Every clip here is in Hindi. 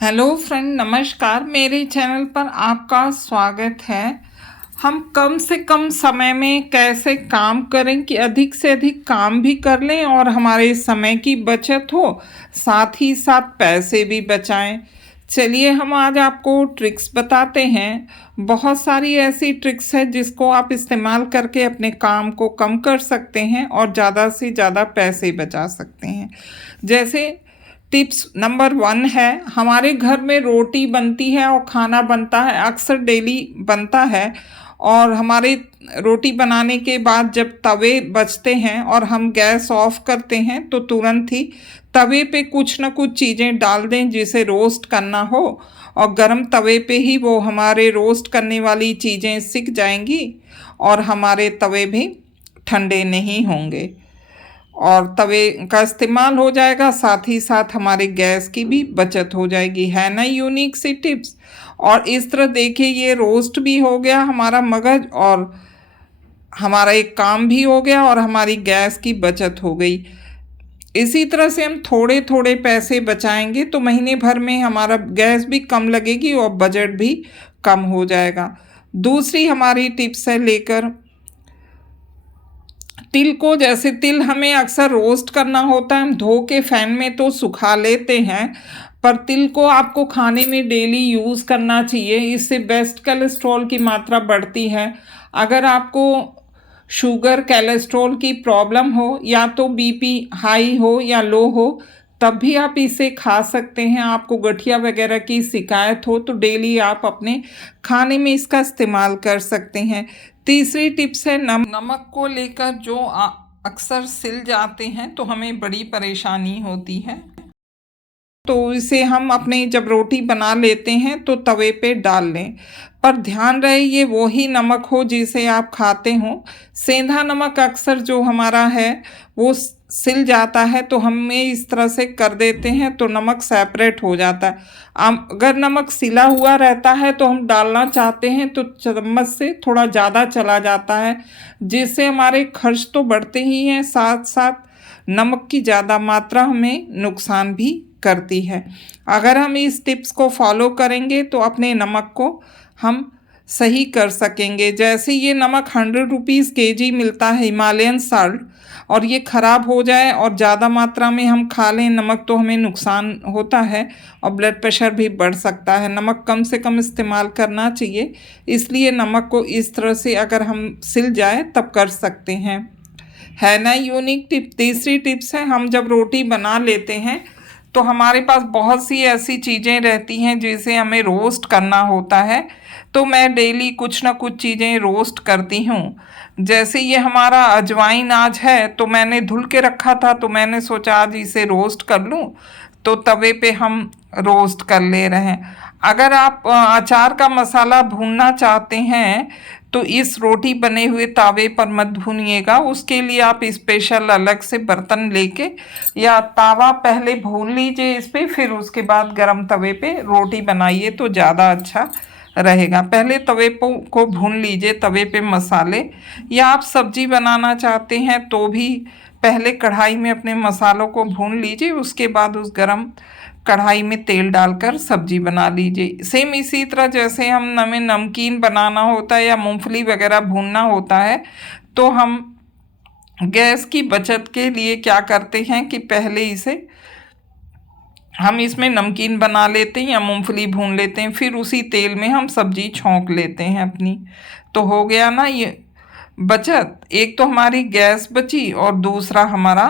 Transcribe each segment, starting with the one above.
हेलो फ्रेंड, नमस्कार। मेरे चैनल पर आपका स्वागत है। हम कम से कम समय में कैसे काम करें कि अधिक से अधिक काम भी कर लें और हमारे समय की बचत हो, साथ ही साथ पैसे भी बचाएं। चलिए हम आज आपको ट्रिक्स बताते हैं। बहुत सारी ऐसी ट्रिक्स है जिसको आप इस्तेमाल करके अपने काम को कम कर सकते हैं और ज़्यादा से ज़्यादा पैसे बचा सकते हैं। जैसे टिप्स नंबर 1 है, हमारे घर में रोटी बनती है और खाना बनता है, अक्सर डेली बनता है। और हमारे रोटी बनाने के बाद जब तवे बचते हैं और हम गैस ऑफ करते हैं तो तुरंत ही तवे पे कुछ ना कुछ चीज़ें डाल दें जिसे रोस्ट करना हो, और गरम तवे पे ही वो हमारे रोस्ट करने वाली चीज़ें सिक जाएंगी और हमारे तवे भी ठंडे नहीं होंगे और तवे का इस्तेमाल हो जाएगा, साथ ही साथ हमारे गैस की भी बचत हो जाएगी। है ना यूनिक सी टिप्स। और इस तरह देखिए, ये रोस्ट भी हो गया हमारा मगज और हमारा एक काम भी हो गया और हमारी गैस की बचत हो गई। इसी तरह से हम थोड़े थोड़े पैसे बचाएंगे तो महीने भर में हमारा गैस भी कम लगेगी और बजट भी कम हो जाएगा। दूसरी हमारी टिप्स है लेकर तिल को। जैसे तिल हमें अक्सर रोस्ट करना होता है, हम धो के फैन में तो सुखा लेते हैं, पर तिल को आपको खाने में डेली यूज़ करना चाहिए। इससे बेस्ट कोलेस्ट्रॉल की मात्रा बढ़ती है। अगर आपको शुगर कोलेस्ट्रॉल की प्रॉब्लम हो, या तो बीपी हाई हो या लो हो, तब भी आप इसे खा सकते हैं। आपको गठिया वगैरह की शिकायत हो तो डेली आप अपने खाने में इसका इस्तेमाल कर सकते हैं। तीसरी टिप्स है नमक को लेकर। जो अक्सर सिल जाते हैं तो हमें बड़ी परेशानी होती है, तो इसे हम अपने जब रोटी बना लेते हैं तो तवे पे डाल लें, पर ध्यान रहे ये वही नमक हो जिसे आप खाते हो। सेंधा नमक अक्सर जो हमारा है वो सिल जाता है, तो हमें इस तरह से कर देते हैं तो नमक सेपरेट हो जाता है। अगर नमक सिला हुआ रहता है तो हम डालना चाहते हैं तो चम्मच से थोड़ा ज़्यादा चला जाता है, जिससे हमारे खर्च तो बढ़ते ही हैं, साथ साथ नमक की ज़्यादा मात्रा हमें नुकसान भी करती है। अगर हम इस टिप्स को फॉलो करेंगे तो अपने नमक को हम सही कर सकेंगे। जैसे ये नमक 100 रुपीज़ kg मिलता है, हिमालयन साल्ट, और ये ख़राब हो जाए और ज़्यादा मात्रा में हम खा लें नमक तो हमें नुकसान होता है और ब्लड प्रेशर भी बढ़ सकता है। नमक कम से कम इस्तेमाल करना चाहिए, इसलिए नमक को इस तरह से अगर हम सिल जाए तब कर सकते हैं। है ना यूनिक टिप। तीसरी टिप्स है, हम जब रोटी बना लेते हैं तो हमारे पास बहुत सी ऐसी चीज़ें रहती हैं जिसे हमें रोस्ट करना होता है, तो मैं डेली कुछ ना कुछ चीज़ें रोस्ट करती हूँ। जैसे ये हमारा अजवाइन आज है तो मैंने धुल के रखा था, तो मैंने सोचा आज इसे रोस्ट कर लूँ, तो तवे पे हम रोस्ट कर ले रहे हैं। अगर आप अचार का मसाला भूनना चाहते हैं तो इस रोटी बने हुए तावे पर मत भूनिएगा, उसके लिए आप स्पेशल अलग से बर्तन लेके या तावा पहले भून लीजिए इस पर, फिर उसके बाद गरम तवे पे रोटी बनाइए तो ज़्यादा अच्छा रहेगा। पहले तवे को भून लीजिए, तवे पे मसाले, या आप सब्जी बनाना चाहते हैं तो भी पहले कढ़ाई में अपने मसालों को भून लीजिए, उसके बाद उस गरम कढ़ाई में तेल डालकर सब्जी बना लीजिए। सेम इसी तरह जैसे हम हमें नमकीन बनाना होता है या मूंगफली वगैरह भूनना होता है, तो हम गैस की बचत के लिए क्या करते हैं कि पहले इसे हम इसमें नमकीन बना लेते हैं या मूंगफली भून लेते हैं, फिर उसी तेल में हम सब्जी छौंक लेते हैं अपनी। तो हो गया ना ये बचत। एक तो हमारी गैस बची और दूसरा हमारा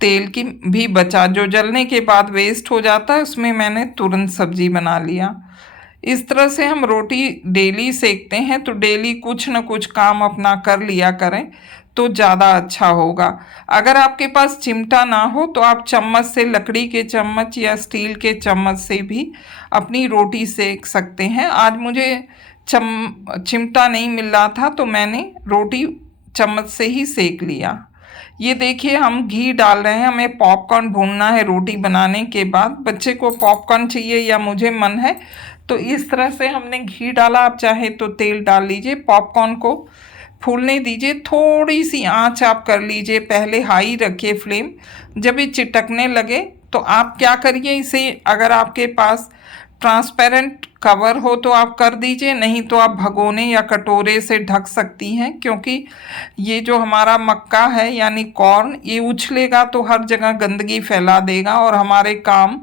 तेल की भी बचा, जो जलने के बाद वेस्ट हो जाता है उसमें मैंने तुरंत सब्जी बना लिया। इस तरह से हम रोटी डेली सेकते हैं तो डेली कुछ न कुछ काम अपना कर लिया करें तो ज़्यादा अच्छा होगा। अगर आपके पास चिमटा ना हो तो आप चम्मच से, लकड़ी के चम्मच या स्टील के चम्मच से भी अपनी रोटी सेक सकते हैं। आज मुझे चिमटा नहीं मिल रहा था तो मैंने रोटी चम्मच से ही सेक लिया। ये देखिए हम घी डाल रहे हैं, हमें पॉपकॉर्न भूनना है रोटी बनाने के बाद। बच्चे को पॉपकॉर्न चाहिए या मुझे मन है, तो इस तरह से हमने घी डाला। आप चाहे तो तेल डाल लीजिए। पॉपकॉर्न को फूलने दीजिए, थोड़ी सी आंच आप कर लीजिए, पहले हाई रखिए फ्लेम। जब ये चिटकने लगे तो तो आप क्या करिए, इसे अगर आपके पास ट्रांसपेरेंट कवर हो तो आप कर दीजिए, नहीं तो आप भगोने या कटोरे से ढक सकती हैं, क्योंकि ये जो हमारा मक्का है यानी कॉर्न, ये उछलेगा तो हर जगह गंदगी फैला देगा और हमारे काम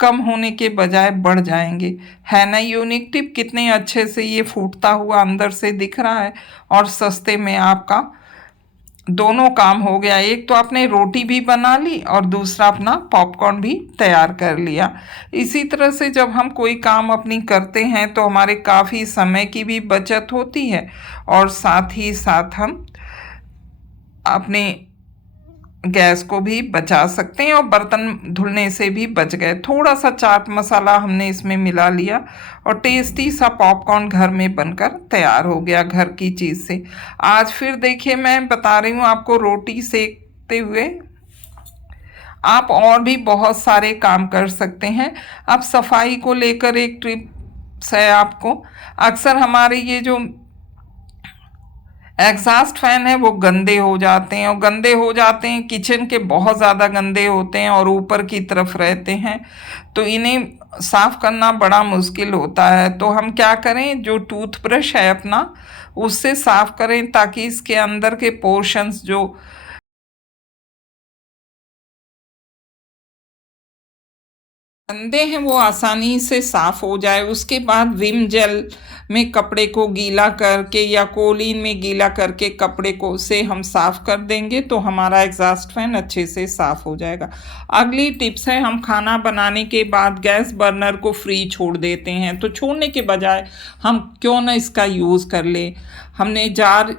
कम होने के बजाय बढ़ जाएंगे। है ना यूनिक टिप? कितने अच्छे से ये फूटता हुआ अंदर से दिख रहा है और सस्ते में आपका दोनों काम हो गया। एक तो आपने रोटी भी बना ली और दूसरा अपना पॉपकॉर्न भी तैयार कर लिया। इसी तरह से जब हम कोई काम अपनी करते हैं तो हमारे काफ़ी समय की भी बचत होती है और साथ ही साथ हम अपने गैस को भी बचा सकते हैं और बर्तन धुलने से भी बच गए। थोड़ा सा चाट मसाला हमने इसमें मिला लिया और टेस्टी सा पॉपकॉर्न घर में बनकर तैयार हो गया घर की चीज़ से। आज फिर देखिए मैं बता रही हूँ आपको रोटी सेकते हुए आप और भी बहुत सारे काम कर सकते हैं। अब सफाई को लेकर एक टिप्स है आपको। अक्सर हमारे ये जो एग्जॉस्ट फैन है वो गंदे हो जाते हैं, और गंदे हो जाते हैं, किचन के बहुत ज़्यादा गंदे होते हैं और ऊपर की तरफ रहते हैं, तो इन्हें साफ़ करना बड़ा मुश्किल होता है। तो हम क्या करें, जो टूथब्रश है अपना उससे साफ़ करें ताकि इसके अंदर के पोर्शंस जो गंदे हैं वो आसानी से साफ हो जाए। उसके बाद विम जेल में कपड़े को गीला करके या कोलीन में गीला करके कपड़े को से हम साफ कर देंगे तो हमारा एग्जॉस्ट फैन अच्छे से साफ हो जाएगा। अगली टिप्स है, हम खाना बनाने के बाद गैस बर्नर को फ्री छोड़ देते हैं, तो छोड़ने के बजाय हम क्यों ना इसका यूज़ कर ले। हमने जार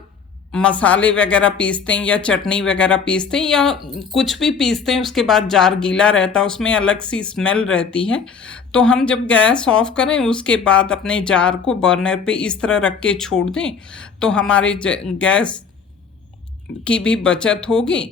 मसाले वगैरह पीसते हैं या चटनी वगैरह पीसते हैं या कुछ भी पीसते हैं, उसके बाद जार गीला रहता है, उसमें अलग सी स्मेल रहती है। तो हम जब गैस ऑफ करें उसके बाद अपने जार को बर्नर पे इस तरह रख के छोड़ दें तो हमारे गैस की भी बचत होगी,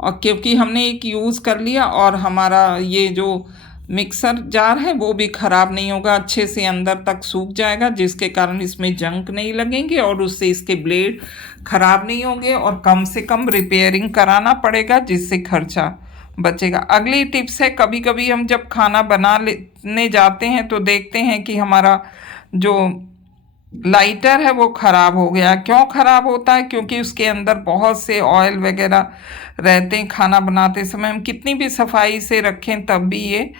और क्योंकि हमने एक यूज़ कर लिया और हमारा ये जो मिक्सर जार है वो भी ख़राब नहीं होगा, अच्छे से अंदर तक सूख जाएगा, जिसके कारण इसमें जंक नहीं लगेंगे और उससे इसके ब्लेड ख़राब नहीं होंगे और कम से कम रिपेयरिंग कराना पड़ेगा, जिससे खर्चा बचेगा। अगली टिप्स है, कभी कभी हम जब खाना बनाने जाते हैं तो देखते हैं कि हमारा जो लाइटर है वो ख़राब हो गया। क्यों ख़राब होता है? क्योंकि उसके अंदर बहुत से ऑयल वगैरह रहते हैं। खाना बनाते समय हम कितनी भी सफाई से रखें तब भी ये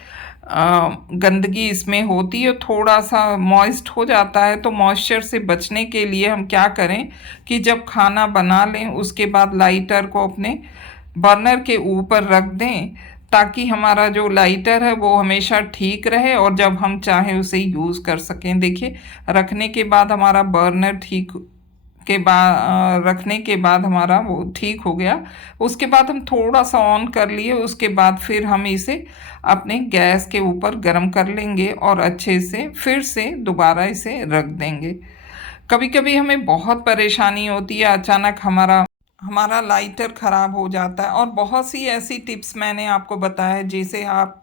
गंदगी इसमें होती है, थोड़ा सा मॉइस्ट हो जाता है। तो मॉइस्चर से बचने के लिए हम क्या करें कि जब खाना बना लें उसके बाद लाइटर को अपने बर्नर के ऊपर रख दें ताकि हमारा जो लाइटर है वो हमेशा ठीक रहे और जब हम चाहें उसे यूज़ कर सकें। देखिए, रखने के बाद हमारा बर्नर ठीक के बाद रखने के बाद हमारा वो ठीक हो गया। उसके बाद हम थोड़ा सा ऑन कर लिए, उसके बाद फिर हम इसे अपने गैस के ऊपर गर्म कर लेंगे और अच्छे से फिर से दोबारा इसे रख देंगे। कभी कभी हमें बहुत परेशानी होती है, अचानक हमारा हमारा लाइटर ख़राब हो जाता है, और बहुत सी ऐसी टिप्स मैंने आपको बताया जिसे आप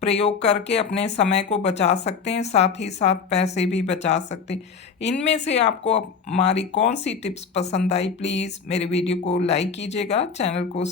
प्रयोग करके अपने समय को बचा सकते हैं, साथ ही साथ पैसे भी बचा सकते हैं। इनमें से आपको हमारी कौन सी टिप्स पसंद आई, प्लीज़ मेरे वीडियो को लाइक कीजिएगा, चैनल को